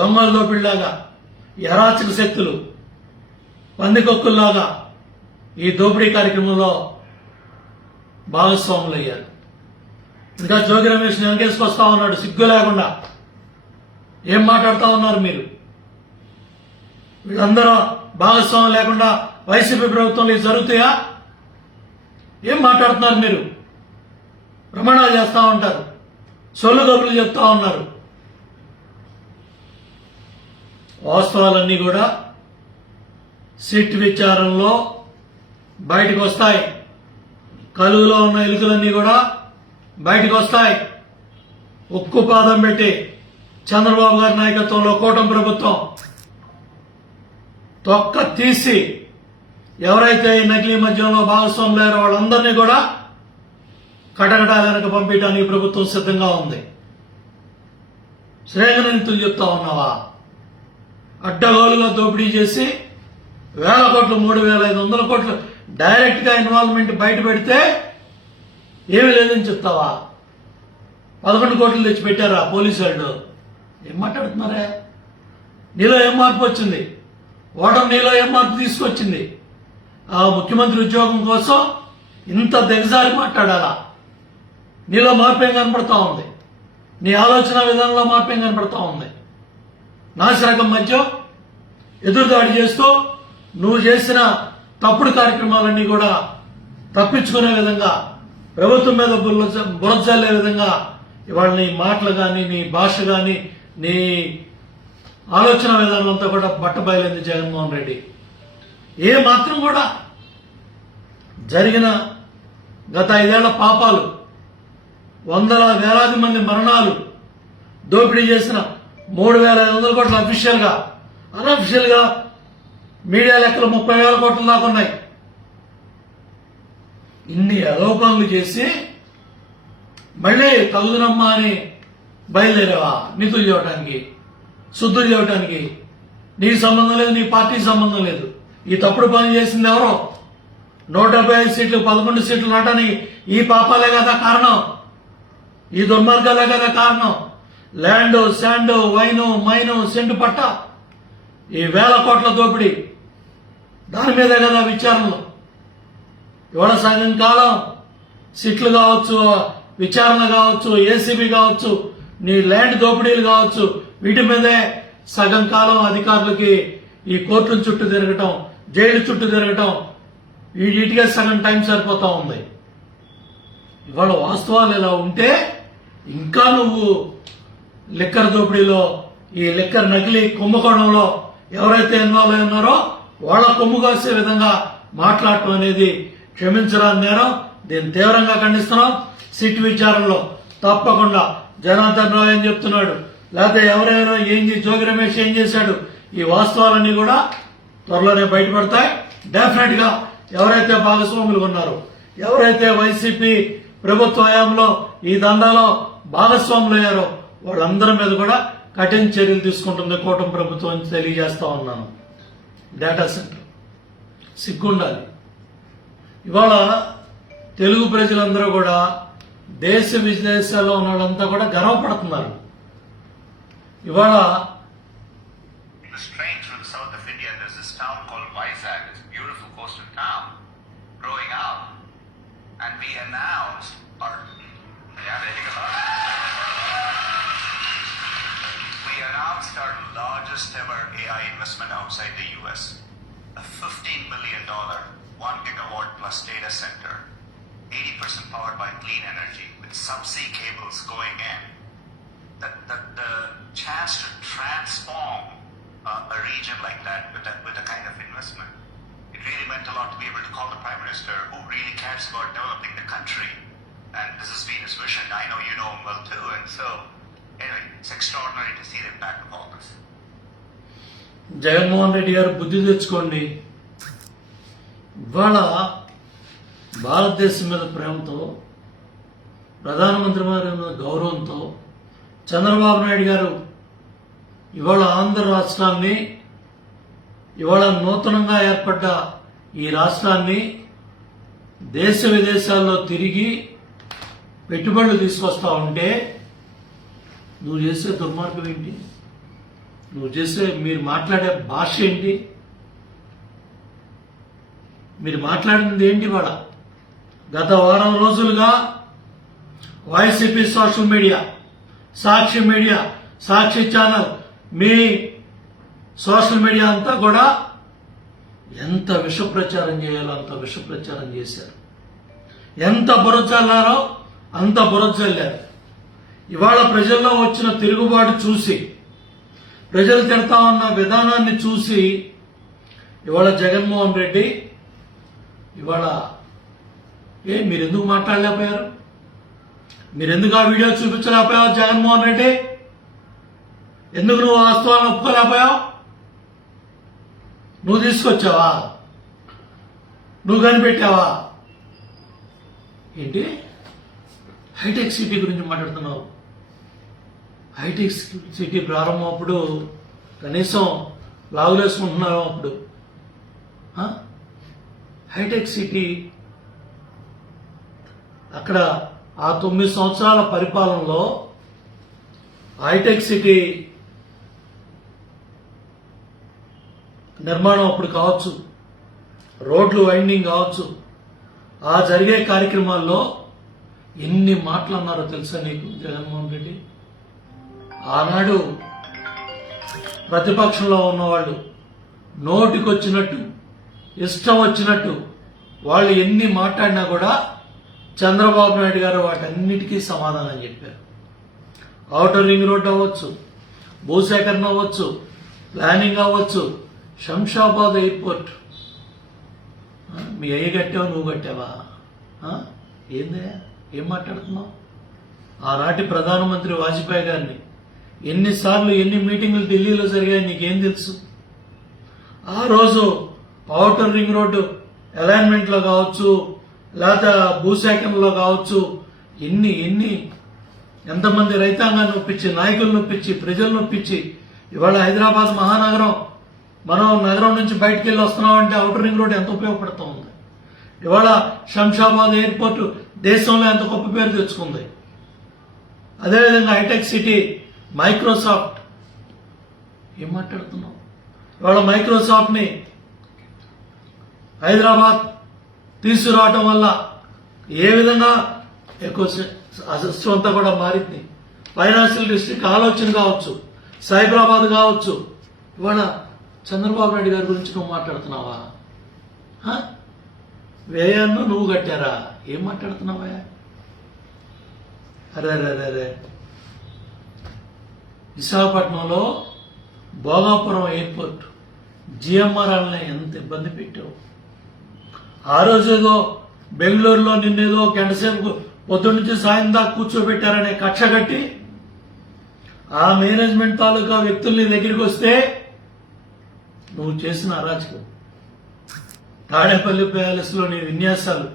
దొంగల దోపిడిలాగా ఎరాచక శక్తులు పందికొక్కుల్లాగా ఈ దోపిడీ కార్యక్రమంలో భాగస్వాములు అయ్యారు ఇంకా జోగి రమేష్ వెనకేసుకొస్తా ఉన్నాడు సిగ్గు లేకుండా. ఏం మాట్లాడుతూ ఉన్నారు మీరు? వీళ్ళందరూ భాగస్వామ్యం లేకుండా వైసీపీ ప్రభుత్వంలో ఇది జరుగుతాయా? ఏం మాట్లాడుతున్నారు మీరు? ప్రమాణాలు చేస్తూ ఉంటారు సొల్లు కబుర్లు చెప్తా ఉన్నారు. వాస్తవాలన్నీ కూడా సిట్ విచారంలో బయటకు వస్తాయి కలువులో ఉన్న ఎలుకలన్నీ కూడా బయటకు వస్తాయి ఉక్కు పాదం పెట్టి చంద్రబాబు గారి నాయకత్వంలో కూటమి ప్రభుత్వం తొక్క తీసి ఎవరైతే ఈ నకిలీ మద్యంలో భాగస్వాములు లేరో వాళ్ళందరినీ కూడా కటకటాల వెనక పంపించడానికి ప్రభుత్వం సిద్ధంగా ఉంది. శ్రేగనంతులు చెప్తా ఉన్నావా? అడ్డగోలుగా దోపిడీ చేసి వేల కోట్లు మూడు వేల ఐదు వందల కోట్లు డైరెక్ట్గా ఇన్వాల్వ్మెంట్ బయట పెడితే ఏమీ లేదని చెప్తావా? పదకొండు కోట్లు తెచ్చి పెట్టారా పోలీసు వాళ్ళు? ఏం మాట్లాడుతున్నారా? నీలో ఏం మార్పు వచ్చింది? ఓటర్ నీలో ఏం మార్పు తీసుకొచ్చింది? ఆ ముఖ్యమంత్రి ఉద్యోగం కోసం ఇంత దిగజారి మాట్లాడాలా? నీలో మార్పేం కనపడతా ఉంది? నీ ఆలోచన విధానంలో మార్పేం కనపడతా ఉంది? నాశరకం మధ్య ఎదురుదాడి చేస్తూ నువ్వు చేసిన తప్పుడు కార్యక్రమాలన్నీ కూడా తప్పించుకునే విధంగా ప్రభుత్వం మీద బురజల్లే విధంగా ఇవాళ నీ మాటలు కానీ నీ భాష కానీ నీ ఆలోచన విధానం అంతా కూడా బట్టబయలైంది జగన్మోహన్ రెడ్డి. ఏ మాత్రం కూడా జరిగిన గత ఐదేళ్ళ పాపాలు వందల వేలాది మంది మరణాలు దోపిడీ చేసిన మూడు వేల ఐదు వందల కోట్లు అఫీషియల్గా అన్అఫీషియల్గా మీడియా లెక్కలు ముప్పై వేల కోట్ల దాకా ఉన్నాయి. ఇన్ని అలోపనలు చేసి మళ్ళీ తగుదనమ్మా అని బయలుదేరావా? నిధులు చేయటానికి శుద్ధులు చేయటానికి నీకు సంబంధం లేదు నీ పార్టీకి సంబంధం లేదు. ఈ తప్పుడు పని చేసింది ఎవరో? నూట డెబ్బై ఐదు సీట్లు పదకొండు సీట్లు రావడానికి ఈ పాపాలే కదా కారణం. ఈ దుర్మార్గాలే కదా కారణం. Land sand wine mine cent పట్ట. ఈ వేల కోట్ల దోపిడీ. దాని మీదే కదా విచారణలు. ఇవాళ సగం కాలం సిట్లు కావచ్చు విచారణ కావచ్చు ఏసీబీ కావచ్చు నీ ల్యాండ్ దోపిడీలు కావచ్చు వీటి మీదే సగం కాలం అధికారులకి ఈ కోర్టుల చుట్టూ తిరగటం జైలు చుట్టూ తిరగటం వీటికే సగం టైం సరిపోతా ఉంది. ఇవాళ వాస్తవాలు ఇలా ఉంటే ఇంకా నువ్వు లిక్కర్ దోపిడీలో ఈ లిక్కర్ నకిలీ కుంభకోణంలో ఎవరైతే ఇన్వాల్వ్ అయి ఉన్నారో వాళ్ళ కొమ్ము కాసే విధంగా మాట్లాడటం అనేది క్షమించరాని నేరం. దీన్ని తీవ్రంగా ఖండిస్తున్నాం. సిట్ విచారణలో తప్పకుండా జనార్దన్ రావు ఏం చెప్తున్నాడు? లేకపోతే ఎవరెవరో ఏం జోగి రమేష్ ఏం చేశాడు? ఈ వాస్తవాలన్నీ కూడా త్వరలోనే బయటపడతాయి. డెఫినెట్గా ఎవరైతే భాగస్వాములు ఉన్నారో ఎవరైతే వైసీపీ ప్రభుత్వ హయాంలో ఈ దండాలో భాగస్వాములు అయ్యారో వాళ్ళందరి మీద కూడా కఠిన చర్యలు తీసుకుంటుంది కూటమి ప్రభుత్వం అని తెలియజేస్తా ఉన్నాను. డేటా సెంటర్ సిగ్గుండాలి. ఇవాళ తెలుగు ప్రజలందరూ కూడా దేశ విదేశాల్లో ఉన్న వాళ్ళంతా కూడా గర్వపడుతున్నారు. ఇవాళ Growing up, and we announced our reality. Largest ever AI investment outside the US. A $15 million, one gigawatt plus data center, 80% powered by clean energy, with subsea cables going in the, chance to transform uh, a region like that with a, with a kind of investment. It really meant a lot to be able to call the Prime Minister who really cares about developing the country. And this has been his vision. I know you know him well too. And so, anyway, it's extraordinary to see the impact of all this. Jaganmohan Reddy గారు బుద్ధి తెచ్చుకోండి. ఇవాళ భారతదేశం మీద ప్రేమతో ప్రధానమంత్రి గారి మీద గౌరవంతో చంద్రబాబు నాయుడు గారు ఇవాళ ఆంధ్ర రాష్ట్రాన్ని ఇవాళ నూతనంగా ఏర్పడ్డ ఈ రాష్ట్రాన్ని దేశ విదేశాల్లో తిరిగి పెట్టుబడులు తీసుకొస్తా ఉంటే నువ్వు చేసే దుర్మార్గం ఏంటి? నువ్వు చేసే మీరు మాట్లాడే భాష ఏంటి? మీరు మాట్లాడింది ఏంటి వాళ్ళ గత వారం రోజులుగా YCP social media Sakshi media Sakshi channel మీ సోషల్ మీడియా అంతా కూడా ఎంత విష ప్రచారం చేయాలో అంత విష ప్రచారం చేశారు. ఎంత బురజల్లారో అంత బురజల్లారు ఇవాళ ప్రజల్లో వచ్చిన తిరుగుబాటు చూసి ప్రజలు తిడతా ఉన్న విధానాన్ని చూసి ఇవాళ జగన్మోహన్ రెడ్డి ఇవాళ ఏ మీరు ఎందుకు మాట్లాడలేకపోయారు? మీరు ఎందుకు ఆ వీడియో చూపించలేకపోయావు జగన్మోహన్ రెడ్డి? ఎందుకు నువ్వు వాస్తవాలను ఒప్పుకోలేకపోయావు? నువ్వు తీసుకొచ్చావా? నువ్వు కనిపెట్టావా? ఏంటి? హైటెక్ సిటీ గురించి మాట్లాడుతున్నావు. హైటెక్ సిటీ ప్రారంభం అప్పుడు కనీసం లాగులేసుకుంటున్నావు అప్పుడు. హైటెక్ సిటీ. అక్కడ ఆ తొమ్మిది సంవత్సరాల పరిపాలనలో హైటెక్ సిటీ నిర్మాణం అప్పుడు కావచ్చు రోడ్లు వైండింగ్ కావచ్చు ఆ జరిగే కార్యక్రమాల్లో ఎన్ని మాటలు అన్నారో తెలుసా నీకు జగన్మోహన్ రెడ్డి? ఆనాడు ప్రతిపక్షంలో ఉన్నవాళ్ళు నోటికొచ్చినట్టు ఇష్టం వచ్చినట్టు వాళ్ళు ఎన్ని మాట్లాడినా కూడా చంద్రబాబు నాయుడు గారు వాటన్నిటికీ సమాధానం చెప్పారు. ఔటర్ రింగ్ రోడ్ అవ్వచ్చు భూసేకరణ అవ్వచ్చు ప్లానింగ్ అవ్వచ్చు శంషాబాద్ ఎయిర్పోర్ట్. మీ అయ్య కట్టావు నువ్వు కట్టావా? ఏందే ఏం మాట్లాడుతున్నావు? ఆనాటి ప్రధానమంత్రి వాజ్పేయి గారిని ఎన్నిసార్లు ఎన్ని మీటింగులు ఢిల్లీలో జరిగాయి నీకేం తెలుసు? ఆ రోజు ఔటర్ రింగ్ రోడ్డు అలైన్మెంట్లో కావచ్చు లేదా భూసేకరణలో కావచ్చు ఎన్ని ఎన్ని ఎంతమంది రైతాంగాన్ని ఒప్పించి నాయకులను ఒప్పించి ప్రజలను ఒప్పించి ఇవాళ హైదరాబాద్ మహానగరం మనం నగరం నుంచి బయటకు వెళ్ళి వస్తున్నామంటే ఔటర్ రింగ్ రోడ్ ఎంత ఉపయోగపడుతూ ఉంది? ఇవాళ శంషాబాద్ ఎయిర్పోర్ట్ దేశంలో ఎంత గొప్ప పేరు తెచ్చుకుంది? అదేవిధంగా హైటెక్ సిటీ మైక్రోసాఫ్ట్. ఏం మాట్లాడుతున్నావు? ఇవాళ మైక్రోసాఫ్ట్ని హైదరాబాద్ తీసుకురావటం వల్ల ఏ విధంగా ఎక్కువ అసస్సు అంతా కూడా మారింది. ఫైనాన్షియల్ డిస్ట్రిక్ట్ ఆలోచన కావచ్చు సైబరాబాద్ కావచ్చు. ఇవాళ చంద్రబాబు నాయుడు గారి గురించి నువ్వు మాట్లాడుతున్నావా? వ్యయాన్ని నువ్వు కట్టారా? ఏం మాట్లాడుతున్నావా అరే అరే అరే విశాఖపట్నంలో భోగాపురం ఎయిర్పోర్ట్ జిఎంఆర్ వాళ్ళని ఎంత ఇబ్బంది పెట్టావు? ఆ రోజు ఏదో బెంగళూరులో నిన్నేదో గంట సేపు పొద్దు సాయం దాకా కూర్చోబెట్టారనే కక్ష కట్టి ఆ మేనేజ్మెంట్ తాలూకా వ్యక్తుల్ని దగ్గరికి వస్తే నువ్వు చేసిన అరాచకం. తాడేపల్లి ప్యాలెస్లోని విన్యాసాలు